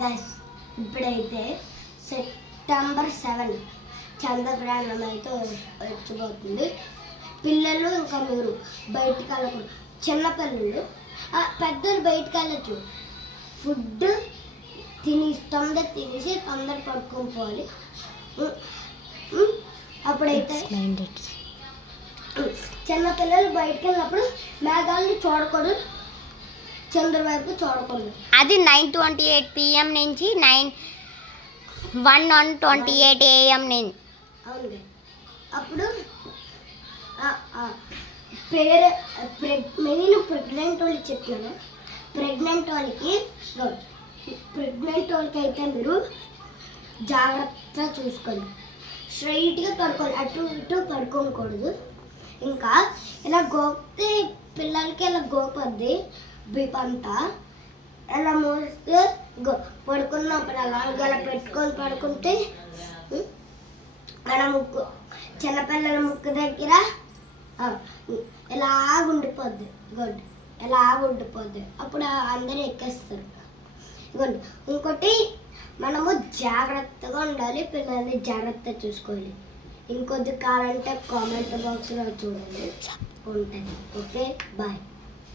Guys ఇప్పుడైతే September 7 చంద్రగ్రహణం అయితే వచ్చిపోతుంది. పిల్లలు ఇంకా మీరు బయటికి వెళ్ళకూడదు. చిన్నపిల్లలు పెద్దలు బయటికి వెళ్ళచ్చు. ఫుడ్ తొందర తినేసి తొందర పడుకొని పోవాలి. అప్పుడైతే చిన్నపిల్లలు బయటికి వెళ్ళినప్పుడు మేఘాలను చూడకూడదు, చంద్ర వైపు చూడకూడదు. అది 9:28 PM నుంచి 1:28 AM నుంచి. అవును. అప్పుడు మెయిన్ ప్రెగ్నెంట్ వాళ్ళకి చెప్తున్నాను. ప్రెగ్నెంట్ వాళ్ళకి అయితే మీరు జాగ్రత్త చూసుకోండి. స్ట్రైట్గా పడుకోండి, అటు ఇటు పడుకోకూడదు. ఇంకా ఇలా గోపితే పిల్లలకి ఇలా గోపద్ది బీపంతా. ఇలా మోస్తే పడుకున్నప్పుడు అలా పెట్టుకొని పడుకుంటే మన ముక్కు చిన్నపిల్లల ముక్కు దగ్గర ఎలాగుండిపోద్ది. గుడ్, ఎలాగుండిపోద్ది. అప్పుడు అందరూ ఎక్కేస్తారు. గుడ్. ఇంకోటి మనము జాగ్రత్తగా ఉండాలి, పిల్లల్ని జాగ్రత్త చూసుకోవాలి. ఇంకొద్ది కావాలంటే కామెంట్ బాక్స్లో చూడండి, ఉంటుంది. Okay, bye.